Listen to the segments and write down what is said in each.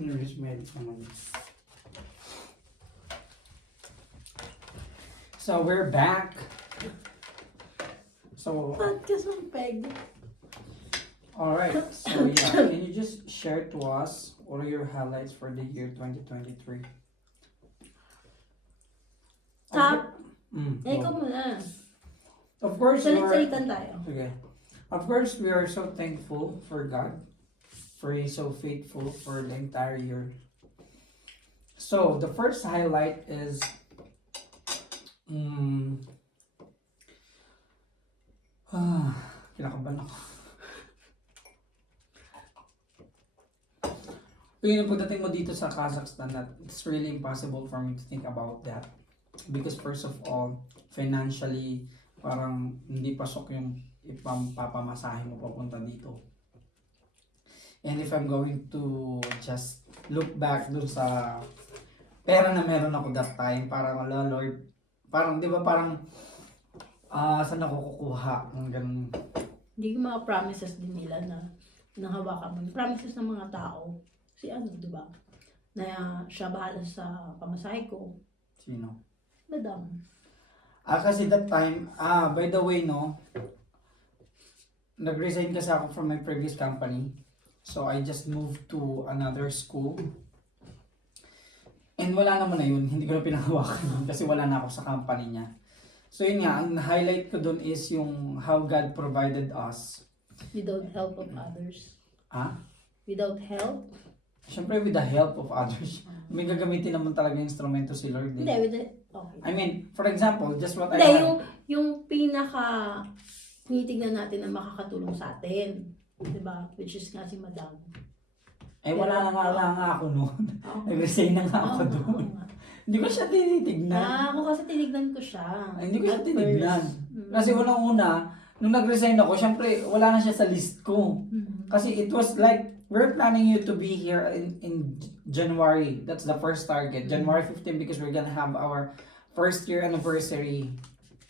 Medit naman. So, we're back. So, Podcast ng peg. alright. So, yeah. Can you just share to us what are your highlights for the year 2023? Top. Go. Ikaw muna. Of course, we are, Salit-salitan tayo. okay. Of course, we are so thankful for God, for He's so faithful for the entire year. So, the first highlight is, kinakabahan ako. Yung pagdating mo dito sa Kazakhstan, that it's really impossible for me to think about that. Because first of all, financially, parang hindi pasok yung ipapamasahe mo papunta dito. And if I'm going to just look back dun sa pera na meron ako that time, parang wala Lord, parang di ba parang saan ako kukuha ng ganun. Hindi yung mga promises din nila na nahawakan mo. Yung promises ng mga tao. Si ano, di ba? Na siya bahala sa pamasahe ko. Sino? Madam. Kasi that time, by the way, no, nag-resign kasi ako from my previous company. So, I just moved to another school. And wala naman na yun, hindi ko na pinahawakan kasi wala na ako sa company niya. So, yun nga, ang highlight ko dun is yung how God provided us. Without help of others. Without help? Siyempre, with the help of others. May gagamitin naman talaga yung instrumento si Lord. Hindi, with the... Okay. I mean, for example, just what Hindi, I have. yung pinaka tinitignan natin na makakatulong sa atin. Diba? Which is nga si Madam. Wala nga ako noon. Nag-resign na nga ako doon. Hindi ko siya tinitignan. Ako kasi tinignan ko siya. Hindi ko siya At tinignan. first. Kasi unang-una, nung nag-resign ako, syempre, wala na siya sa list ko. Kasi it was like, we're planning you to be here in January. That's the first target. January 15 because we're gonna have our first year anniversary,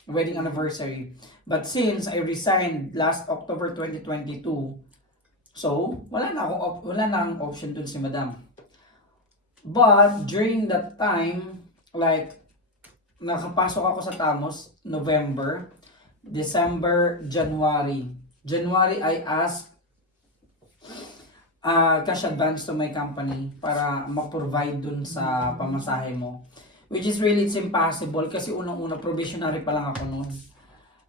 wedding anniversary. But since I resigned last October 2022, so wala na ang option dun si Madam. But during that time, like nakapasok ako sa Tamos November, December, January. January I asked cash advance to my company para ma-provide dun sa pamasahe mo. Which is really, it's impossible kasi unang-una probationary pa lang ako noon.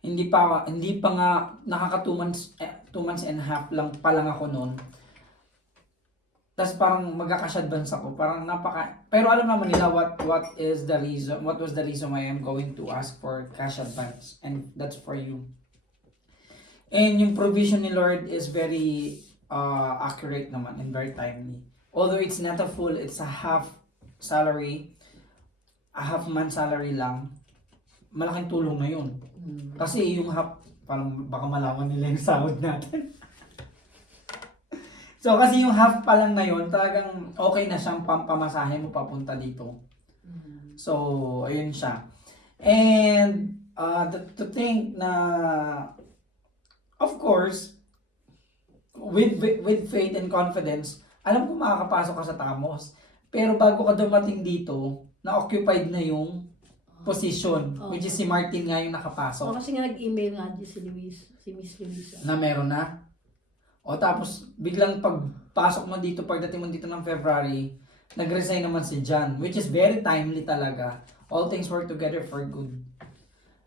Hindi pa nga nakaka 2 months and a half lang pa lang ako noon. Tapos parang magka-cash advance ako. Parang pero alam naman nila what was the reason why I'm going to ask for cash advance, and that's for you. And yung provision ni Lord is very accurate naman and very timely. Although it's not a full, it's a half salary, a half month salary lang, malaking tulong na yun. Kasi yung half, parang baka malaman nila yung sahod natin. So kasi yung half pa lang na yun, talagang okay na siyang pampamasahe mo papunta dito. So, ayun siya. And to think na, of course, with faith and confidence, alam ko makakapasok ka sa Tamos. Pero bago ka dumating dito, na-occupied na yung position, which is si Martin nga yung nakapasok. Kasi nga nag-email nga si Miss Luisa. Na meron na. O tapos, biglang pagpasok mo dito, pagdating mo dito ng February, nag-resign naman si John, which is very timely talaga. All things work together for good.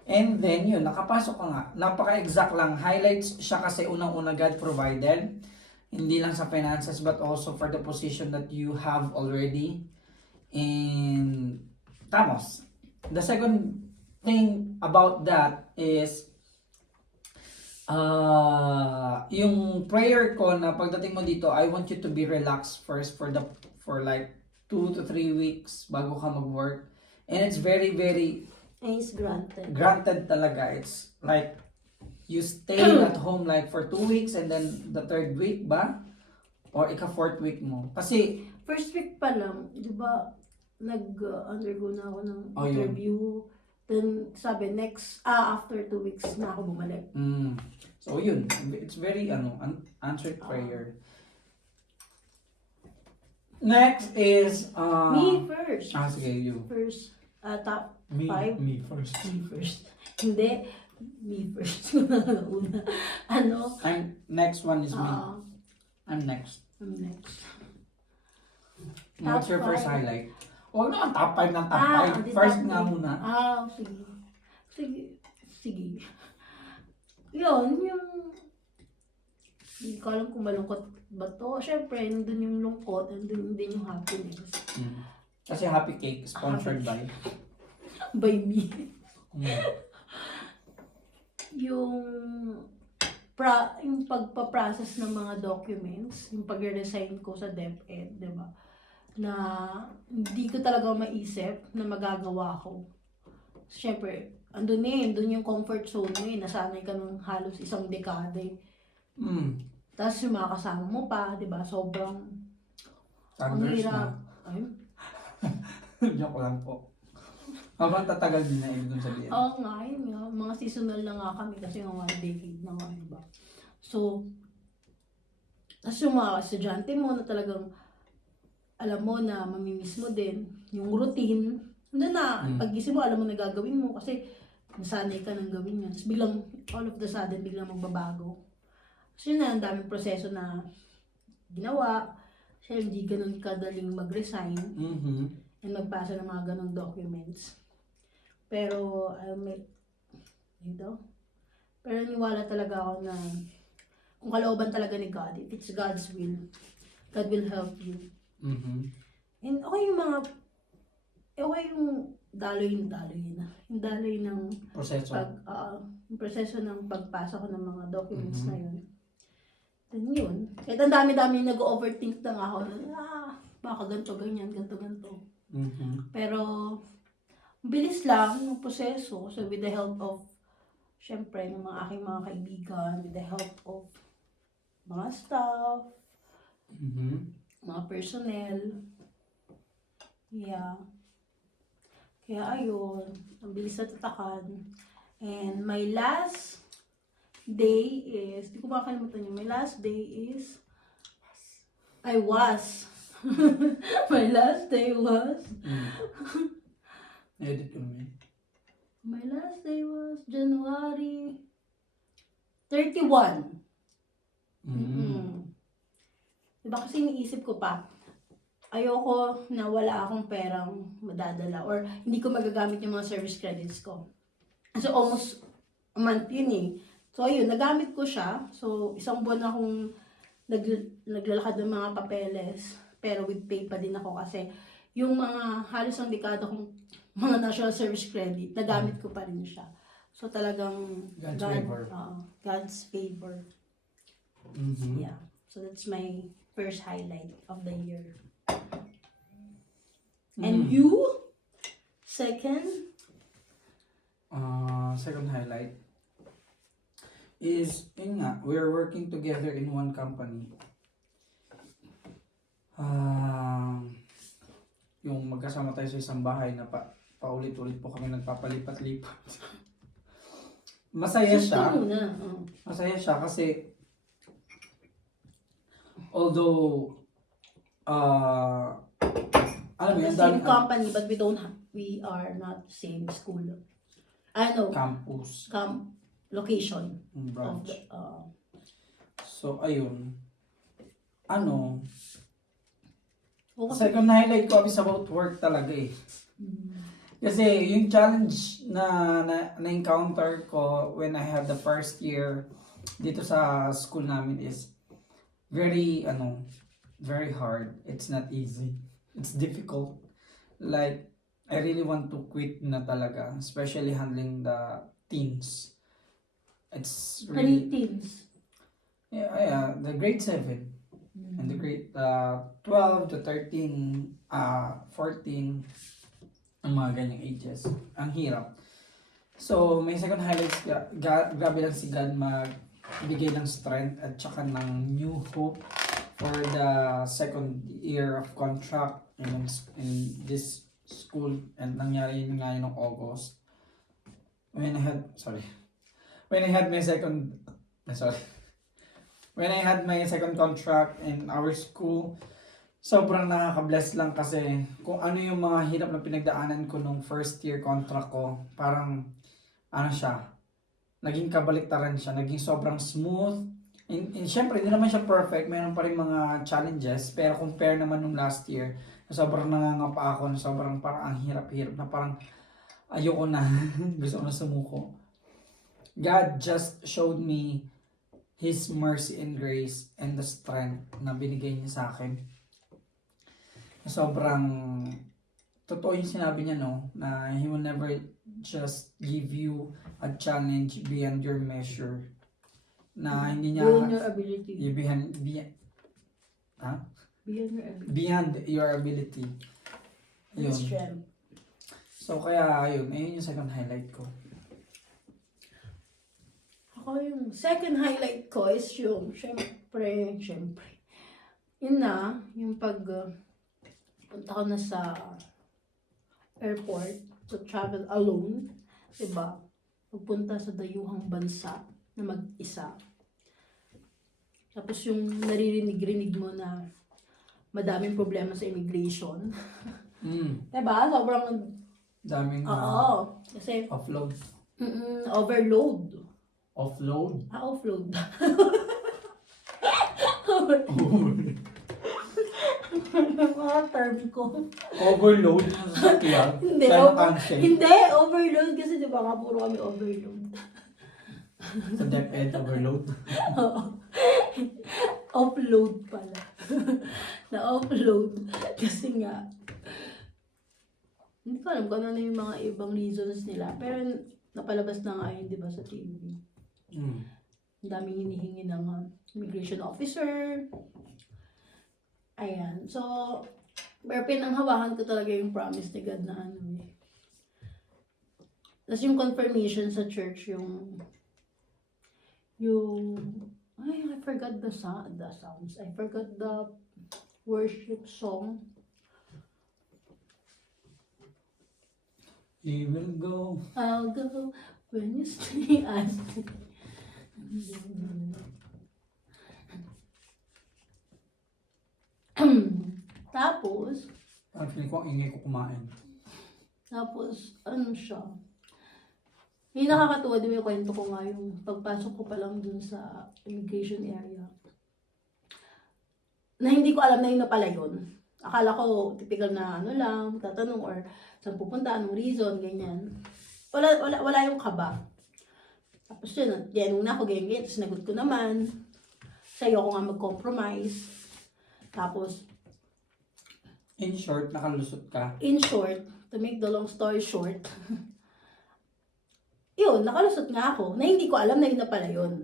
And then yun, nakapasok ka nga. Napaka-exact lang. Highlights siya kasi unang-una God provided. Hindi lang sa finances but also for the position that you have already in Tamos. The second thing about that is yung prayer ko na pagdating mo dito, I want you to be relaxed first for like 2 to 3 weeks bago ka mag-work. And it's very, very It's granted. Granted talaga. It's like, you stay at home like for 2 weeks and then the 3rd week ba? Or ika-4th week mo. Kasi, First week pa lang, di ba, nag-undergo na ako ng Oh, yun. interview. Then, sabi, after 2 weeks na ako bumalik. so yun. It's very, answered prayer. Next is, Me first. sige, you. First. Top Me, 5. me first. Me first. Hindi. Me first. Una. Ano? Next one is me. Ah, I'm next. I'm next. What's Top your first five. highlight? Huwag naman top 5 ng top 5. di First top nga five. muna. Sige. Sige. Sige. Yun, yung... Hindi ko alam kung malungkot ba to. Siyempre, nandun yung lungkot, nandun din yung happiness. Kasi Happy Cake, sponsored by. By me. Mm. Yung yung pagpa-process ng mga documents, yung pag-resign ko sa DepEd, di ba? Na hindi ko talaga maisip na magagawa ko. Siyempre, andun yung comfort zone mo nasanay ka ng halos isang dekade. Tapos yung mga kasama mo pa, di ba? Sobrang ang Thunders hirap. na. Ay, Joke lang po. Habang tatagal din na ibig kong sabihin. oo nga, yun nga. Mga seasonal na nga kami kasi nga 1 decade na nga, di ba? So, tapos yung mga estudyante mo na talagang alam mo na mamimiss mo din yung routine. Ano na, pag-isip mo, alam mo na gagawin mo kasi nasanay ka ng gawin yun. Tapos biglang, all of the sudden, biglang magbabago. So yun na, ang daming proseso na ginawa. Siya hindi ganun kadaling mag-resign and magpasa ng mga ganong documents. Pero, pero niwala talaga ako na kung kalooban talaga ni God, if it's God's will, God will help you. And okay yung mga, okay yung daloy na. Yung daloy ng Proseso. yung proseso ng pagpasa ko ng mga documents na yun. Then yun. Kahit ang dami-dami nag-overthink na nga ako na, baka ganito, ganyan, ganito. Pero, bilis lang yung proseso. So, with the help of, syempre, ng mga aking mga kaibigan, with the help of mga staff, mga personnel. Yeah. Kaya ayun, ang bilis na tatakan. And my last day is, di ko makakalimutan yun, my last day is, my last day was, Edit ko naman. my last day was January 31. Diba kasi iniisip ko pa, ayoko na wala akong perang madadala or hindi ko magagamit yung mga service credits ko. So almost a month yun So ayun, nagamit ko siya. So isang buwan akong naglalakad ng mga papeles pero with pay pa din ako kasi yung mga halos ang dekada kong mga national service credit, nagamit ko pa rin siya. So talagang God's favor. Yeah. So that's my first highlight of the year. And you? Second? Second highlight is, yun nga, we're working together in one company. Yung magkasama tayo sa isang bahay na paulit-ulit po kami nagpapalipat-lipat. Masaya siya. Masaya siya kasi although alam mo The yan, same company but we are not same school. Campus. Location of Branch. the So ayun. Second highlight ko is about work talaga Kasi yung challenge na encounter ko when I had the first year dito sa school namin is very hard. It's not easy. It's difficult. Like I really want to quit na talaga, especially handling the teens. It's really teams. Yeah, the grade 7 and the grade 12 to 13, 14, ang mga ganyang ages. Ang hirap. So, may second highlights, grabe lang si God magbigay ng strength at saka ng new hope for the second year of contract in this school, and nangyari yun nga yun noong August. When I had my second contract in our school. sobrang nakaka-bless lang kasi kung ano yung mga hirap na pinagdaanan ko nung first year contract ko, parang ano siya, naging kabaliktaran siya, naging sobrang smooth. And syempre, hindi naman siya perfect, mayroon pa rin mga challenges, pero compare naman nung last year, sobrang nangangapa ako, sobrang parang ang hirap-hirap na parang ayoko na, gusto ko na sumuko. God just showed me His mercy and grace and the strength na binigay niya sa akin. Sobrang totoo yung sinabi niya, no, na He will never just give you a challenge beyond your measure. Na hindi niya Beyond your ability. ha? Beyond your ability. Beyond your ability. And Yun. strength. So kaya ayun yung second highlight ko. Ako yung second highlight ko is yung, syempre, yun na, yung punta ko na sa airport to travel alone, diba? Pagpunta sa dayuhang bansa na mag-isa. Tapos yung naririnig-rinig mo na madaming problema sa immigration. Diba? Sobrang, Daming oo. Kasi, offload. overload. Offload? Offload. Mga term ko. Overload ng sasakyan. Hindi, Kaya cancel. Hindi, overload kasi di ba nga puro kami overload. Sa DepEd overload. Oo. Upload pala. Na-upload. Kasi nga, hindi ko alam kung ano na yung mga ibang reasons nila. Pero napalabas na nga yun, di ba, sa TV. Ang daming hinihingi ng immigration officer. Ayan. So, pero pinanghawakan ko talaga yung promise ni God na ano eh. Tapos yung confirmation sa church, I forgot the sounds. I forgot the worship song. He will go. I'll go when you stay as Tapos, Parang feeling ko ang ingay ko kumain. ano siya? Yung nakakatuwa din yung kwento ko nga yung pagpasok ko pa lang dun sa immigration area. Na hindi ko alam na yun na pala yun. Akala ko typical na ano lang, tatanong or saan pupunta, anong reason, ganyan. Wala yung kaba. Tapos yun, tinanong na ako, ganyan, tapos nagot ko naman. Sa'yo ko nga mag-compromise. Tapos, In short, nakalusot ka. in short, to make the long story short, yun, nakalusot nga ako, na hindi ko alam na yun na pala yun.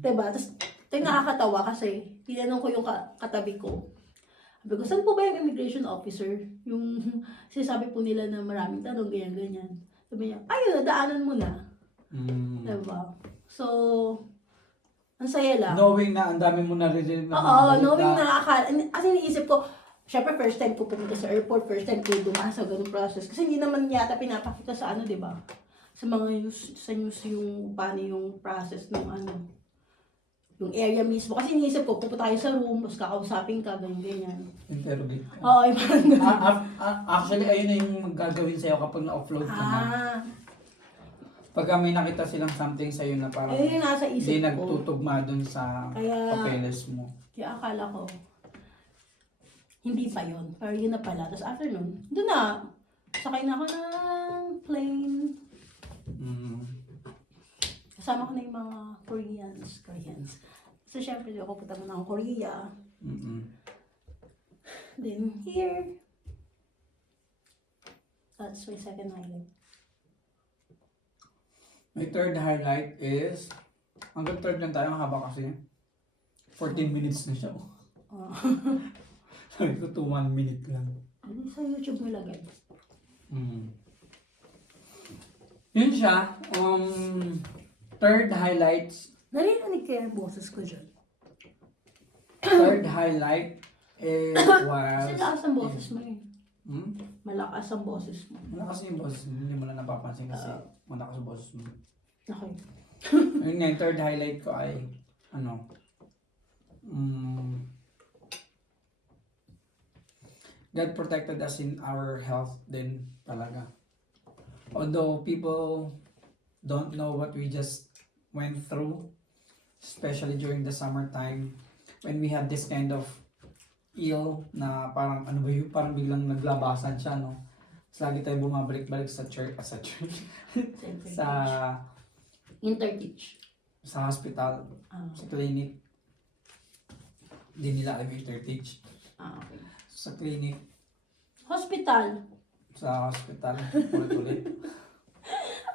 Diba? Tapos, ito yung nakakatawa kasi, tinanong ko yung katabi ko. Sabi ko, saan po ba yung immigration officer? Yung sinasabi po nila na maraming tanong, ganyan-ganyan. Sabi niya, ayun, nadaanan mo na. Diba? So, ang saya lang. Knowing na ang dami mo naririnig na Oo, mga knowing balita. na akala. Kasi iniisip ko, syempre first time ko pumunta sa airport, first time ko dumaan sa ganung process. Kasi hindi naman yata pinapakita sa ano, di ba? Sa mga news, sa news yung paano yung process ng ano, yung area mismo. Kasi iniisip ko, pupunta tayo sa room, tapos kakausapin ka, ganyan. Interrogate ka. Oo, yung parang ganun. Actually, ayun na yung gagawin sa'yo kapag na-offload ka na. Pagka may nakita silang something sa'yo na parang Ayun yung nasa hindi isip ko. nagtutugma dun sa Kaya- papeles mo. Kaya akala ko, hindi pa yun. Pero yun na pala. Tapos after nun, doon na, sakay na ako ng plane. Kasama ko na yung mga Koreans. So, syempre, ako pupunta muna ng Korea. Then, here. That's my second highlight. My third highlight is, hanggang third lang tayo, ang haba kasi. 14 minutes na siya. Sabi ko, 1 minute lang. Ano sa YouTube mo lagay? Yun siya. Third highlights. Narinig kaya yung boses ko dyan. Third highlight is Kasi lakas ang boses mo eh. Malakas ang boses mo. Malakas yung boses mo. Hindi mo na napapansin kasi malakas ang boses mo. Okay. Yun nga, yung third highlight ko ay, God protected us in our health din talaga. Although people don't know what we just went through, especially during the summertime, when we had this kind of ill na parang ano ba yun, parang biglang naglabasan siya, no? Tapos lagi tayo bumabalik-balik sa church, sa Interteach. sa hospital, sa clinic. Hindi nila alam yung interteach. Okay. Sa clinic, Hospital. sa hospital, ulit-ulit.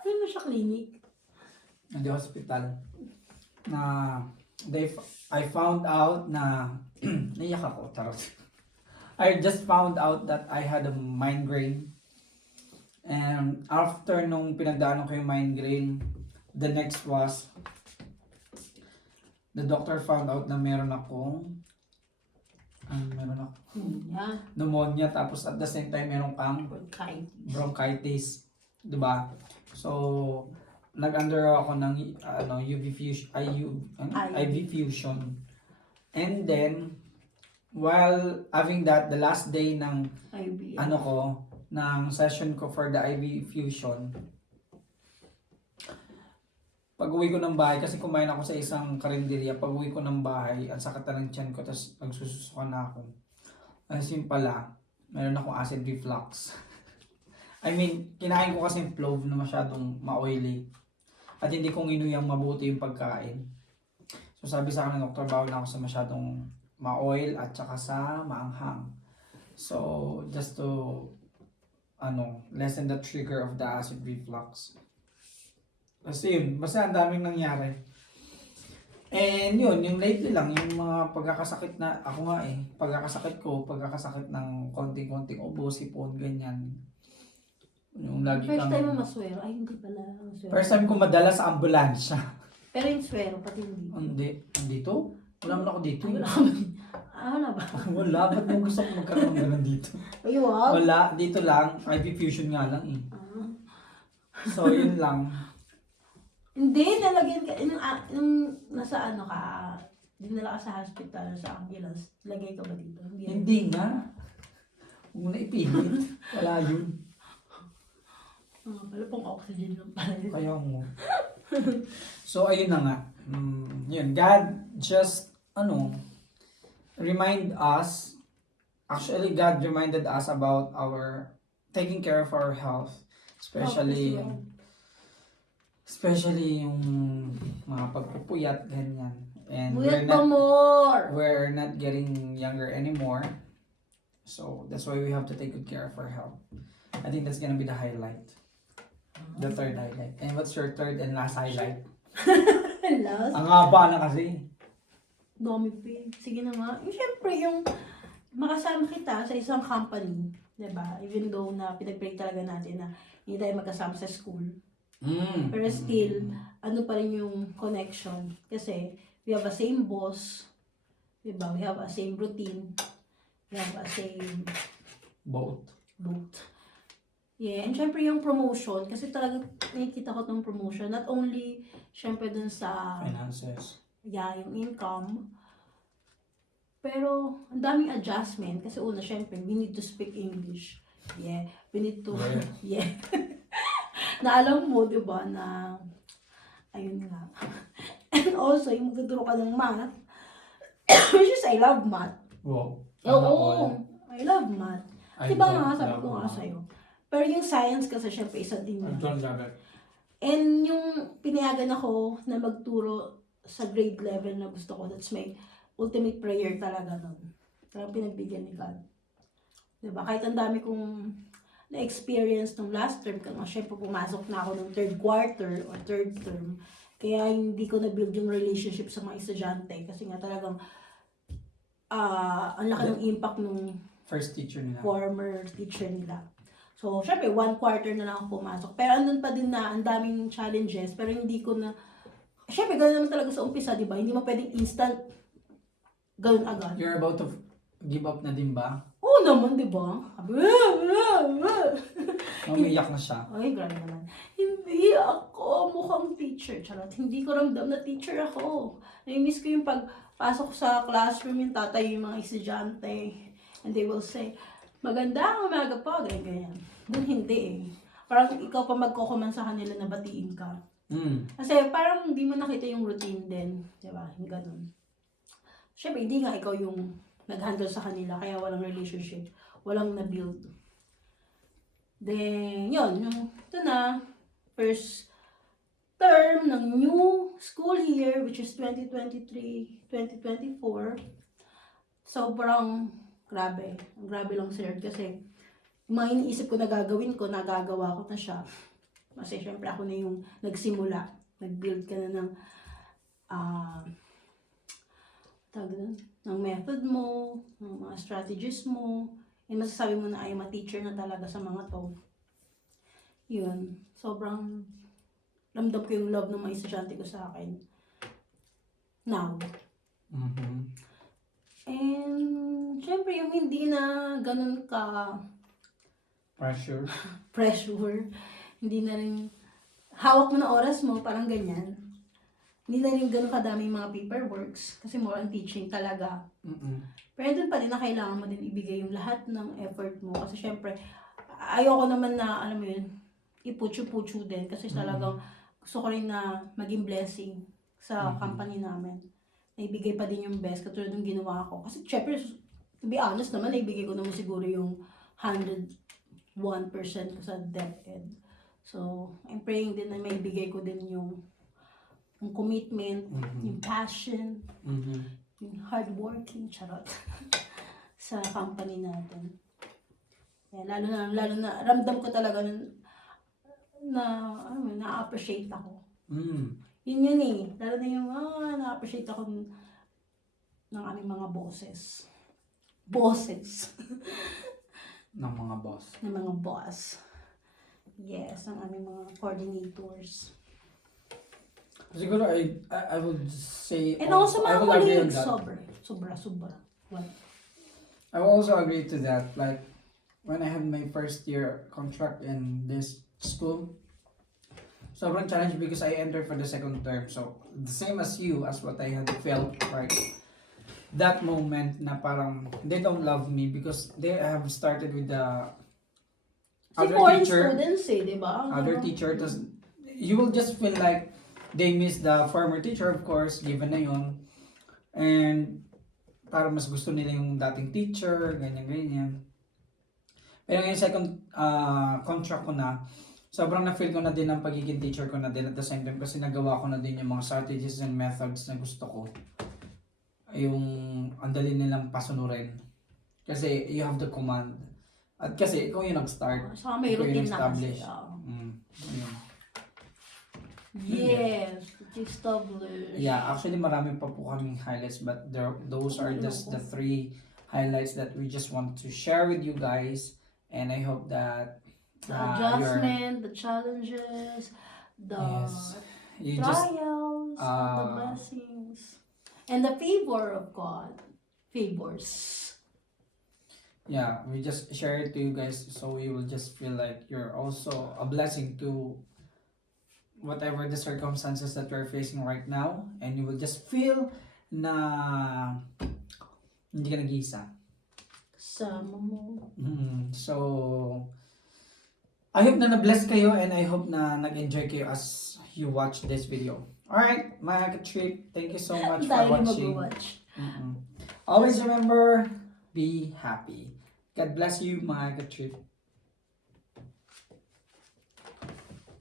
Ano na siya clinic? Hindi hospital. Na I found out na naiyak ako, tarot. I just found out that I had a migraine. And after nung pinagdaanan ko yung migraine, the next was the doctor found out na meron akong pneumonia, tapos at the same time meron kang bronchitis, 'di ba? So nag-under ako ng UV fusion, IV fusion. And then while having that, the last day ng IB. ng session ko for the IV fusion, pag-uwi ko ng bahay, kasi kumain ako sa isang karinderya, pag-uwi ko ng bahay, ang sakit na ng tiyan ko, tapos nagsususukan na ako. As yun pala, meron akong acid reflux. I mean, kinain ko kasi yung clove na masyadong ma-oily. At hindi kong inuyang mabuti yung pagkain. So sabi sa akin ng doktor, bawal na ako sa masyadong ma-oil at saka sa maanghang. So, just to lessen the trigger of the acid reflux. Kasi yun, basta ang daming nangyari. And yun, yung lately lang, yung mga pagkakasakit na, ako nga pagkakasakit ng konting-konting ubo, sipon, ganyan. Yung lagi First kang... time mo maswero? Ay, hindi pala maswero. First time ko madala sa ambulansya. Pero yung swero, pati hindi. Hindi. Dito? Wala man ako dito. Wala ka ba? Wala ba? Wala. Ba't mo gusto ko magkaroon ng ganun dito? Ay, wag. Wala. Dito lang. IV fusion nga lang eh. So, yun lang. Hindi, nalagyan ka, nung nasa dinala ka sa hospital, sa ambulance, lagay ka ba dito? Hindi nga. Huwag mo na ipilit. Wala yun. Pala pong oxygen lang pala yun. Kaya mo. So, ayun na nga. Yun. God just, remind us. Actually, God reminded us about our taking care of our health. Especially yung mga pagpupuyat, ganyan. And Muyat pa more! we're not getting younger anymore. So, that's why we have to take good care of our health. I think that's gonna be the highlight. The third highlight. And what's your third and last highlight? Last? Ang haba na kasi. Dami pa eh. Sige na nga. Yung syempre, yung makasama kita sa isang company, diba? Even though na pinag-pray talaga natin na hindi tayo magkasama sa school. Pero still, pa rin yung connection. Kasi, we have a same boss. Diba? We have a same routine. We have a same Both. Yeah, and syempre yung promotion, kasi talagang nakikita ko tong promotion, not only syempre dun sa Finances. yung income, pero ang daming adjustment, kasi una syempre, we need to speak English. Yeah, we need to, yeah. Na alam mo, di ba, na, ayun nga. And also, yung magtuturo ka ng math, which is, I love math. Wow. Oo, I love math. Diba nga, sabi ko nga math. sa'yo. Pero yung science kasi syempre isa din yun. John Jagger. And yung pinayagan ako na magturo sa grade level na gusto ko, that's my ultimate prayer talaga nun. Talagang pinagbigyan ni God. Diba? Kahit ang dami kong na-experience nung last term, kasi syempre pumasok na ako ng third quarter or third term, kaya hindi ko na-build yung relationship sa mga estudyante kasi nga talagang ang laki ng impact nung First teacher nila. former teacher nila. So, syempre, 1 quarter na lang ako pumasok. Pero andun pa din na ang daming challenges, pero hindi ko na, syempre, gano'n naman talaga sa umpisa, di ba? Hindi mo pwedeng instant, gano'n agad. You're about to give up na din ba? Oo naman, di ba? Umiyak na siya. Ay, grabe naman. Hindi ako mukhang teacher. Charot. Hindi ko ramdam na teacher ako. Nai-miss ko yung pagpasok sa classroom, yung tatay yung mga estudyante. And they will say, magandang umaga po, ganyan. Doon hindi eh. Parang ikaw pa magkokoman sa kanila na batiin ka. Kasi parang hindi mo nakita yung routine din. Diba? Yung ganun. Siyempre, hindi nga ikaw yung nag-handle sa kanila, kaya walang relationship. Walang na-build. Then, yun. Ito na. First term ng new school year, which is 2023-2024. Sobrang grabe. Grabe lang, sir. Kasi, yung mga iniisip ko na gagawin ko, nagagawa ko na siya. Kasi syempre ako na yung nagsimula. Nag-build ka na ng ng method mo, ng mga strategies mo. And masasabi mo na ay ma-teacher na talaga sa mga to. Yun. Sobrang ramdam ko yung love ng mga estudyante ko sa akin. Now. And syempre yung hindi na ganun ka pressure. Hindi na rin, hawak mo na oras mo, parang ganyan. Hindi na rin ganun kadaming mga paperworks, kasi more on teaching talaga. Pero doon pa din na kailangan mo din ibigay yung lahat ng effort mo. Kasi syempre, ayoko naman na, alam mo yun, iputyo-putyo din. Kasi talagang gusto ko rin na maging blessing sa company namin. Naibigay pa din yung best, katulad ng ginawa ko. Kasi syempre, to be honest naman, naibigay ko naman siguro yung 101% ko sa DepEd. So, I'm praying din na maibigay ko din yung commitment, yung passion, yung hardworking, charot, sa company natin. Yeah, lalo na, ramdam ko talaga na-appreciate ako. Yun eh. Lalo na yung, na-appreciate ako ng aming mga bosses. Ng mga boss. Ng mga boss. Yes, ng aming mga coordinators. Siguro, I would say... And also I mga will agree on colleagues, that. sobra. What? I will also agree to that. Like, when I had my first year contract in this school, sobrang challenge because I entered for the second term. So, the same as you, as what I had felt, right? That moment na parang they don't love me because they have started with the other teacher. Students eh, di ba? Other teacher. Tas, you will just feel like they miss the former teacher, of course, given na yun. And parang mas gusto nila yung dating teacher, ganyan. Pero yung second contract ko na, sobrang na-feel ko na din ang pagiging teacher ko na din at the same time kasi nagawa ko na din yung mga strategies and methods na gusto ko. Yung andali nilang pasunurin. Kasi you have the command. At kasi ikaw yung nag-start. Saka may ikaw yung routine na kasi. nag-establish. Ayun. Yes, established. Yeah, actually marami pa po kaming highlights but those are just the 3 highlights that we just want to share with you guys. And I hope that The adjustment, the challenges, the trials, the blessings, and the favor of God. Favors. Yeah, we just share it to you guys so you will just feel like you're also a blessing to whatever the circumstances that we're facing right now, and you will just feel na hindi ka nag-iisa. Kasama mo. So, I hope na na-bless kayo and I hope na nag-enjoy kayo as you watch this video. Alright, mga ka-trip, thank you so much for watching. Always remember, be happy. God bless you, mga ka-trip.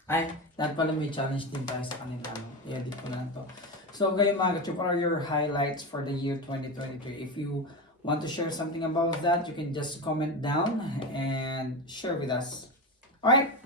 Ay, dapat pala may challenge din tayo sa kanila. I-edit ko na to. So, kayo mga ka-trip, what are your highlights for the year 2023? If you want to share something about that, you can just comment down and share with us. Alright?